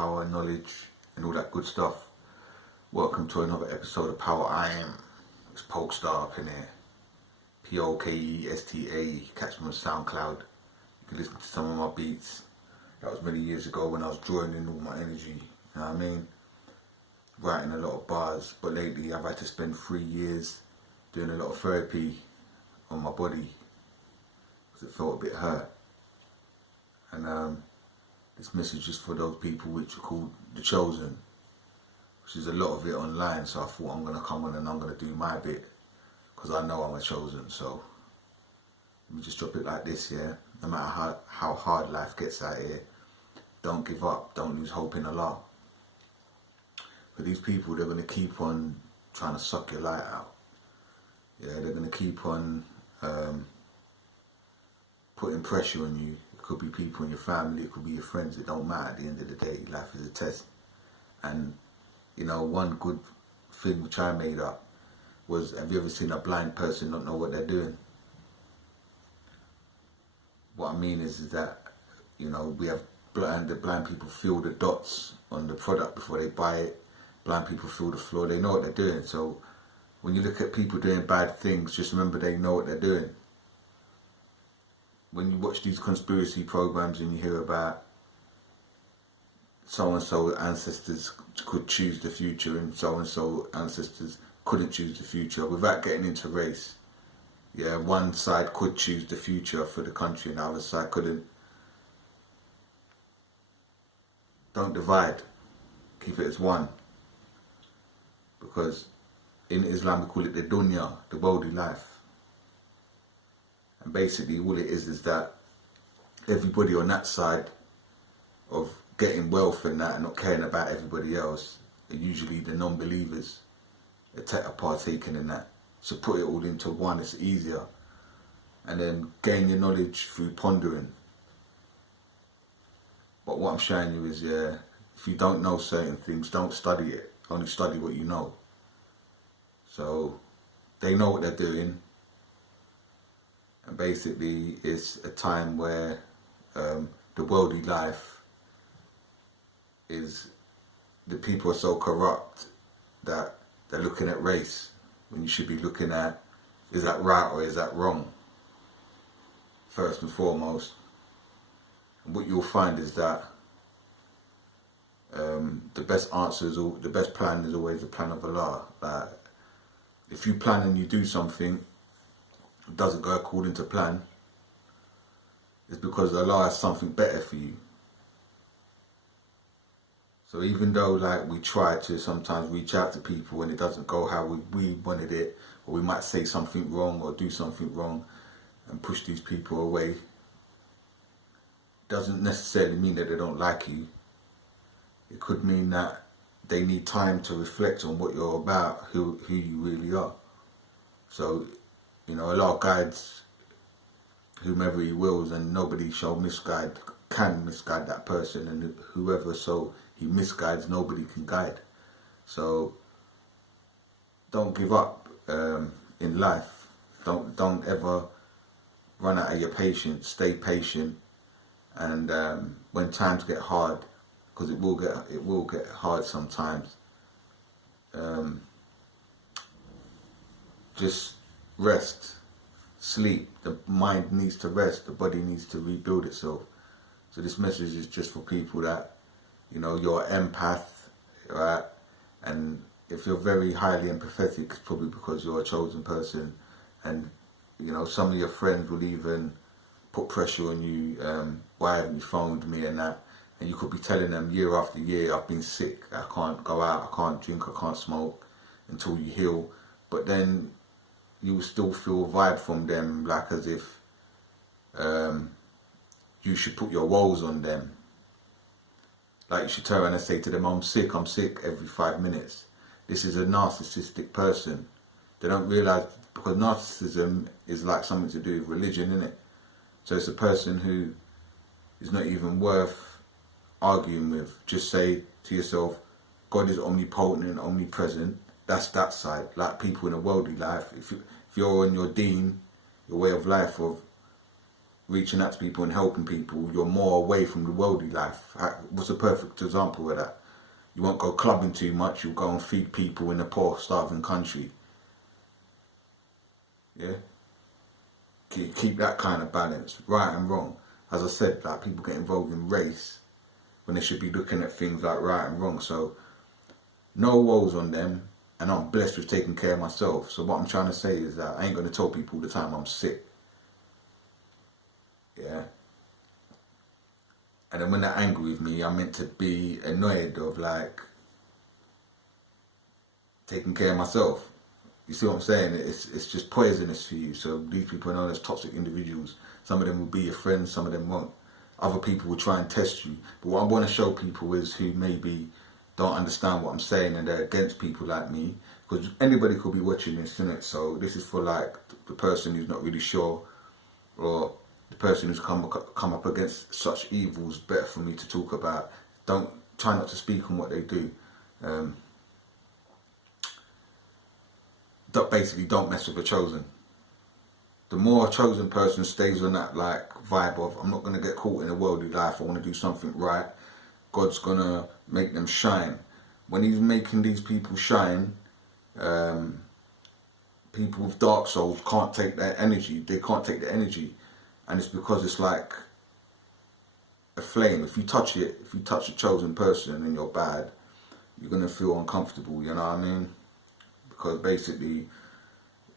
power, knowledge, and all that good stuff. Welcome to another episode of Power I Am. It's Polestar up in here. Pokesta. Catch me on SoundCloud. You can listen to some of my beats. That was many years ago when I was drawing in all my energy. You know what I mean? Writing a lot of bars. But lately I've had to spend 3 years doing a lot of therapy on my body because it felt a bit hurt. And this message is for those people which are called the chosen, which is a lot of it online. So I thought I'm going to come on and I'm going to do my bit because I know I'm a chosen. So let me just drop it like this, yeah? No matter how hard life gets out here, don't give up, don't lose hope in Allah. But these people, they're going to keep on trying to suck your light out. Yeah, they're going to keep on putting pressure on you. It could be people in your family, it could be your friends, it don't matter. At the end of the day, life is a test. And, you know, one good thing which I made up was, have you ever seen a blind person not know what they're doing? What I mean is that, you know, we have the blind people feel the dots on the product before they buy it. Blind people feel the floor, they know what they're doing. So when you look at people doing bad things, just remember they know what they're doing. When you watch these conspiracy programs and you hear about so-and-so ancestors could choose the future and so-and-so ancestors couldn't choose the future, without getting into race. Yeah, one side could choose the future for the country and the other side couldn't. Don't divide. Keep it as one. Because in Islam we call it the dunya, the worldly life. And basically all it is that everybody on that side of getting wealth and that and not caring about everybody else are usually the non-believers that are partaking in that. So put it all into one, it's easier. And then gain your knowledge through pondering. But what I'm showing you is, yeah, if you don't know certain things, don't study it. Only study what you know. So they know what they're doing. And basically it's a time where the worldly life is, the people are so corrupt that they're looking at race when you should be looking at, is that right or is that wrong? First and foremost. And what you'll find is that the best answer is, the best plan is always the plan of Allah. If you plan and you do something, it doesn't go according to plan, it's because Allah has something better for you. So even though like we try to sometimes reach out to people and it doesn't go how we wanted it, or we might say something wrong or do something wrong and push these people away, doesn't necessarily mean that they don't like you. It could mean that they need time to reflect on what you're about, who you really are. So, you know, Allah guides whomever He wills, and nobody can misguide that person, and whoever He misguides, nobody can guide. So don't give up in life. Don't ever run out of your patience. Stay patient, and when times get hard, because it will get hard sometimes, just rest, sleep. The mind needs to rest, the body needs to rebuild itself. So this message is just for people that, you know, you're an empath, right? And if you're very highly empathetic, it's probably because you're a chosen person. And, you know, some of your friends will even put pressure on you, why haven't you phoned me and that? And you could be telling them year after year, I've been sick, I can't go out, I can't drink, I can't smoke until you heal. But then you will still feel a vibe from them, like as if you should put your woes on them. Like you should turn around and say to them, I'm sick every 5 minutes. This is a narcissistic person. They don't realise, because narcissism is like something to do with religion, isn't it? So it's a person who is not even worth arguing with. Just say to yourself, God is omnipotent and omnipresent. That's that side. Like people in a worldly life, if you're on your deen, your way of life of reaching out to people and helping people, you're more away from the worldly life. What's a perfect example of that? You won't go clubbing too much, you'll go and feed people in a poor, starving country. Yeah? Keep that kind of balance, right and wrong. As I said, like, people get involved in race when they should be looking at things like right and wrong. So, no woes on them, and I'm blessed with taking care of myself. So what I'm trying to say is that I ain't going to tell people all the time I'm sick. Yeah? And then when they're angry with me, I'm meant to be annoyed of, like, taking care of myself. You see what I'm saying? It's just poisonous for you. So these people are known as toxic individuals. Some of them will be your friends, some of them won't. Other people will try and test you. But what I want to show people is who maybe don't understand what I'm saying and they're against people like me. Because anybody could be watching this, innit? So this is for, like, the person who's not really sure, or the person who's come up against such evils. Better for me to talk about. Try not to speak on what they do. Basically, don't mess with a chosen. The more a chosen person stays on that, like, vibe of, I'm not going to get caught in a worldly life, I want to do something right, God's going to make them shine. When he's making these people shine, people with dark souls can't take that energy. They can't take the energy. And it's because it's like a flame. If you touch it, if you touch a chosen person and you're bad, you're going to feel uncomfortable, you know what I mean? Because basically,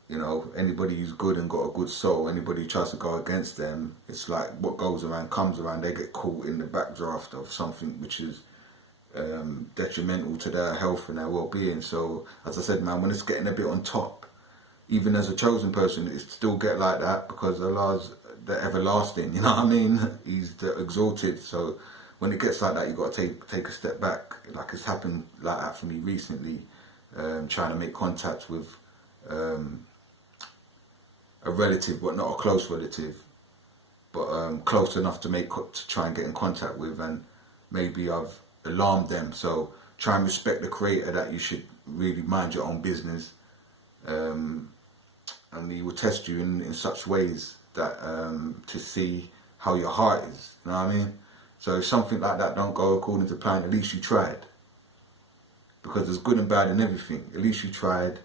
you know, anybody who's good and got a good soul, anybody who tries to go against them, it's like what goes around comes around. They get caught in the backdraft of something which is detrimental to their health and their well-being. So, as I said, man, when it's getting a bit on top, even as a chosen person, it still get like that because Allah's the everlasting, you know what I mean? He's the exalted. So when it gets like that, you've got to take a step back. Like, it's happened like that for me recently, trying to make contact with a relative, but not a close relative, but close enough to try and get in contact with, and maybe I've alarmed them. So try and respect the creator, that you should really mind your own business, and he will test you in such ways that to see how your heart is, you know what I mean? So if something like that don't go according to plan, at least you tried, because there's good and bad in everything. At least you tried,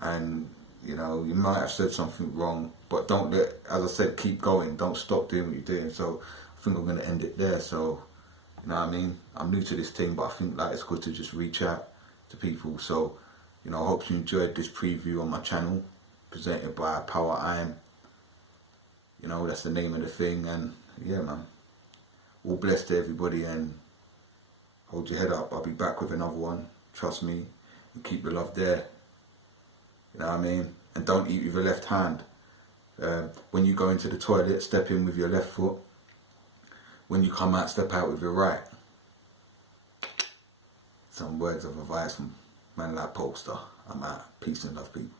and you know, you might have said something wrong, but don't let, as I said, keep going. Don't stop doing what you're doing. So I think I'm going to end it there. So, you know what I mean? I'm new to this thing, but I think like it's good to just reach out to people. So, you know, I hope you enjoyed this preview on my channel, presented by Power I'm. You know, that's the name of the thing. And yeah, man, all blessed to everybody, and hold your head up. I'll be back with another one. Trust me, and keep the love there. You know what I mean? And don't eat with your left hand. When you go into the toilet, step in with your left foot. When you come out, step out with your right. Some words of advice from man like Polestar. I'm out. Peace and love, people.